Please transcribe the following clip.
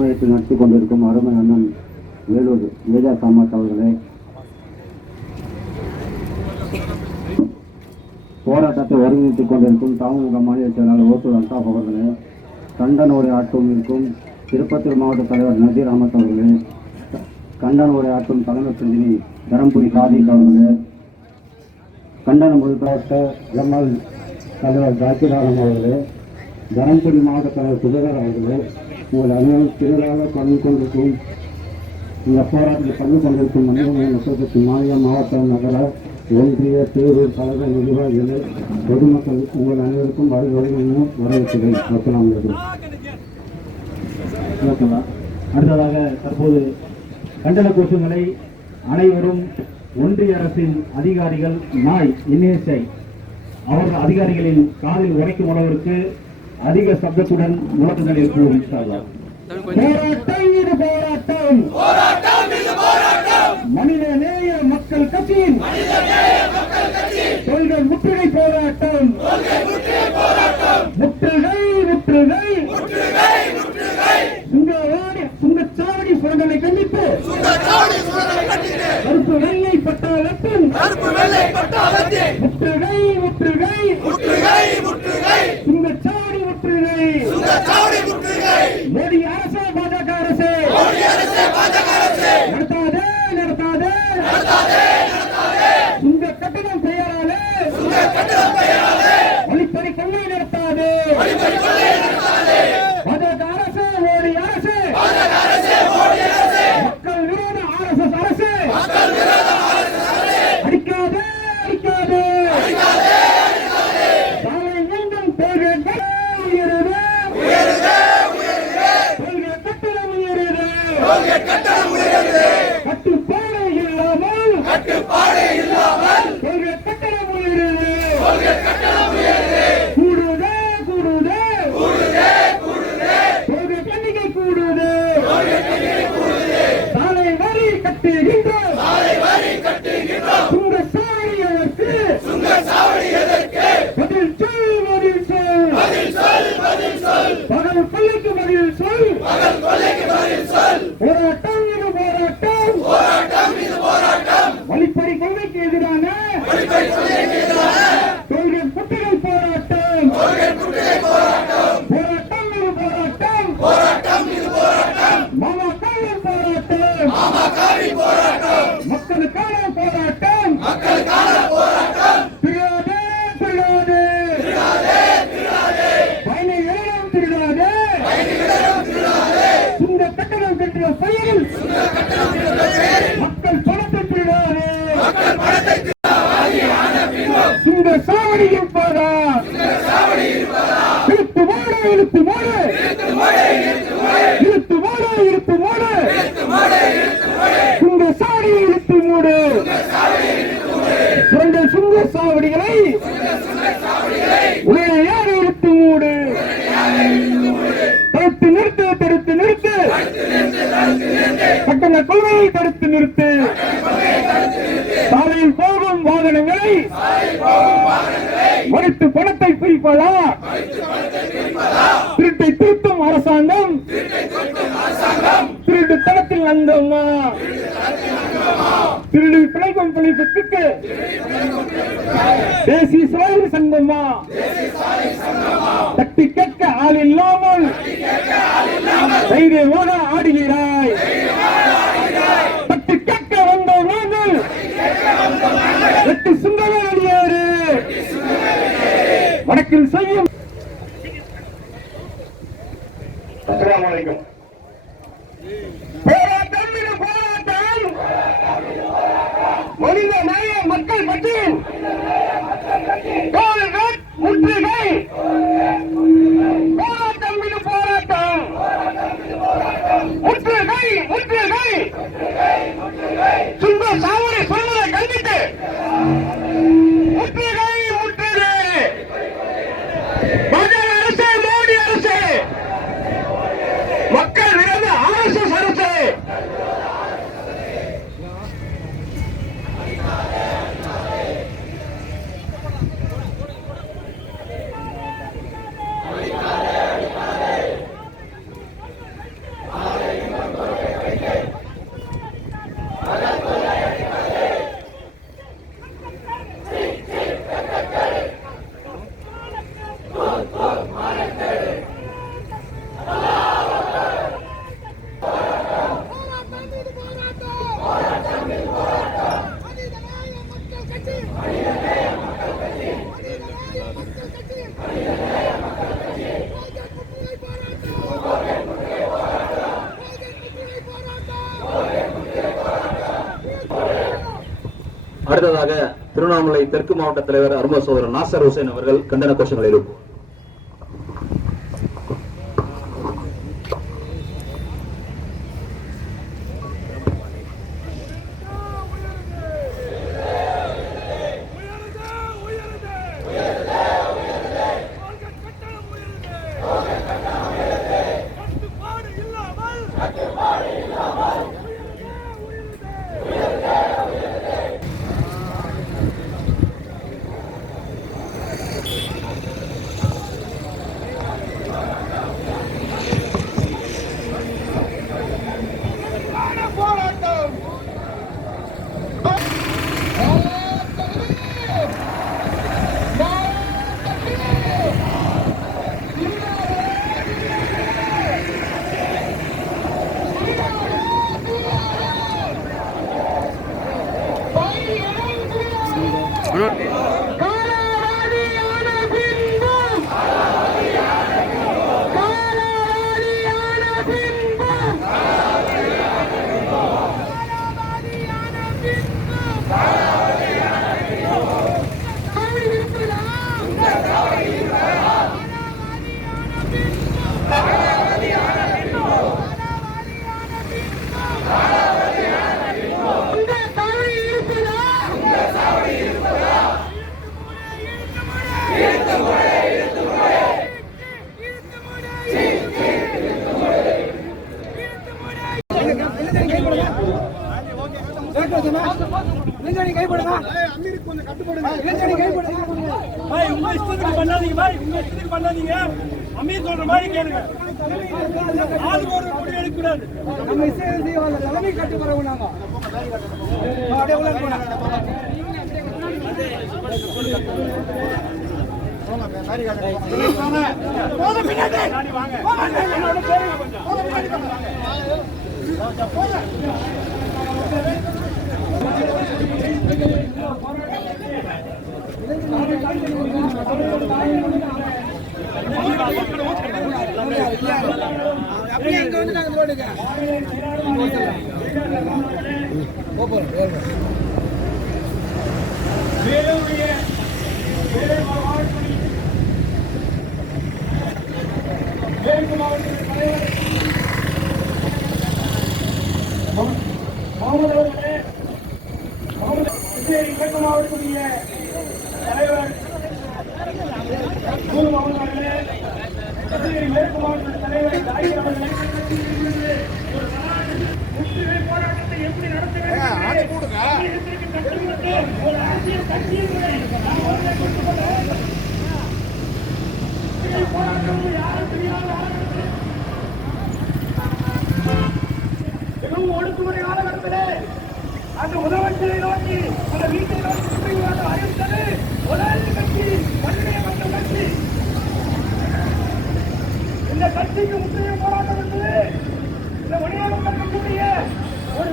தமிழகத்தில் நடத்தி கொண்டிருக்கும் அருமை அண்ணன் வேலூர் வேதா காமத் அவர்களே. போராட்டத்தை ஒருங்கிணைத்துக் கொண்டிருக்கும் தாமுக மாநில செயலாளர் ஓசூர் அல்தாப் அவர்களே கண்டன் உரை ஆட்டம் இருக்கும் திருப்பத்தூர் மாவட்ட தலைவர் நசீர் அஹமத் அவர்களே க- உரை ஆற்றும் தலைமை பிரதிநிதி தரம்புரி காதிக் அவர்களே கண்டன முதல்வட்ட ஜமால் தலைவர் ஜாக்கிராம் அவர்களே தரம்புரி மாவட்ட தலைவர் சுபேதர் அவர்களே உங்கள் அனைவரும் திரளாக கலந்து கொண்டிருக்கும் இந்த போராட்டத்தில் பங்கு கொண்டிருக்கும் மனிதநேய நட்சத்திரத்தின் மாநில மாவட்ட நகர ஒன்றிய பேரூர் கழக நிர்வாகிகளே பொதுமக்கள் உங்கள் அனைவருக்கும் வருகிறோம் வரவேற்கிறேன். அஸ்ஸலாமு அலைக்கும் அடுத்ததாக தற்போது கண்டன கோஷங்களை அனைவரும் ஒன்றிய அரசின் அதிகாரிகள் நாய் என்எஸ்ஐ அவர்கள் அதிகாரிகளின் காதில் உரைக்கும் அளவிற்கு அதிக சப்தத்துடன் முழக்கங்கள் இருப்போம். போராட்டம் இது போராட்டம். மனித நேய மக்கள் கட்சியின் கொள்கை முற்றுகை போராட்டம். முற்றுகை முற்றுகை சுங்கவாடி சுங்கச்சாவடி சுரண்டலை கண்டித்து கருப்பு வெள்ளை பட்டாளத்தின் Venezuela! சாலை வரி கட்டுகின்றோம். சுங்க சாவடி எதற்கு? பதில் சொல் பதில் சொல். பகல் கொள்ளைக்கு பதில் சொல். போராட்டம் இது போராட்டம். வழிப்பறி கொள்கைக்கு எதிரான குட்டிகள் போராட்டம் போராட்டம் இது போராட்டம் மாமா காவல் போராட்டம் மக்களுக்கான போராட்டம். மக்களுக்கு திருடாதே பயணிகளிடம் திருடாதே சுங்க கட்டணம் கட்டுற பெயரில் மக்கள் பணத்தை திருடாதே சுங்க சாவடி இருப்பதா இழுத்து மாடு இழுத்து மாடு இழுத்து மாடு இழுத்து மாடு சுங்க சாவடி இழுத்து மூடு சுரண்ட சுங்க சாவடிகளை உடனடியாக இழுத்து மூடு? தடுத்து நிறுத்து தடுத்து நிறுத்து. கட்டண கொள்கையை தடுத்து நிறுத்து. வாகனங்களை மறித்து பணத்தை பிரிப்பதா? திருட்டை திருத்தும் அரசாங்கம் திருடு தளத்தில் அங்கம்மா திருடு பிழைக்கும் பிழைப்புக்கு தேசிய சாலை சங்கமா? தட்டி கேட்க ஆள் இல்லாமல் தைரியமாக ஆடுகிறாய் தட்டி கேட்க வந்த நாங்கள் எட்டு சுந்தர அடியாறு வடக்கில் செய்யும். அஸ்ஸலாமு அலைக்கும். போராட்டம் இது போராட்டம். மனித நேய மக்கள் கட்சியின் தோழர்கள் முற்றுகை. போராட்டம் இது போராட்டம். முற்றுகை முற்றுகை. சுங்க சாவடி சொல்வதை கண்டித்து முற்றுகை முற்றுகை பாஜக அரசு மோடி அரசு மக்கள் விரோத ஆர்எஸ்எஸ் அரசு அடுத்ததாக திருவண்ணாமலை தெற்கு மாவட்ட தலைவர் அரும சோதரர் நாசர் ஹுசேன் அவர்கள் கண்டன கோஷங்களை எழுப்புவார். பாய் உங்க இஷ்டத்துக்கு பண்ணாதீங்க பாய். உங்க இஷ்டத்துக்கு பண்ணாதீங்க. அமீர் சொல்ற மாதிரி கேளுங்க. ஆளுக்கு ஒரு கொடி எடுக்க கூடாது. நம்ம இசையை செய்வாங்க தலைமை கட்டுப்படுறவங்க நாங்க. அப்படியே உள்ள போனா போதும் பின்னாடி. வாங்க என்னோட பேருங்க கொஞ்சம் பின்னாடி. வாங்க. அப்படியே இங்க வந்து நாங்க ரோடுங்க வேலூரிய வேலூர் மாவட்ட மேற்கு மாவட்ட தலைவர் முகமது கிருஷ்ணகிரி கிழக்கு மாவட்டத்துடைய தலைவர் நூறு அவர்களே கிருஷ்ணகிரி மேற்கு மாவட்ட தலைவர் அவர்களே முற்றுகை போராட்டத்தை எப்படி நடத்த வேண்டும் தமிழகத்திற்கு கட்டுப்பட்டு ஒரு அரசியல் கட்சியின் முறை நாம் ஒன்றை கொண்டு வர வேண்டும். முற்றுகை போராட்டம் யாரும் தெரியாத ஆரம்பத்தில் மிகவும் ஒடுக்குமுறை காலகட்டத்திலே அந்த உதவத்தை நோக்கி அந்த வீட்டை நோக்கி திரும்பிவிடாத அறிவித்தது முதலாளி கட்சி மனிதநேய மக்கள் கட்சி. இந்த கட்சிக்கு முந்தைய போராட்டம் என்பது இந்த மனிதநேய மக்கள் ஒரு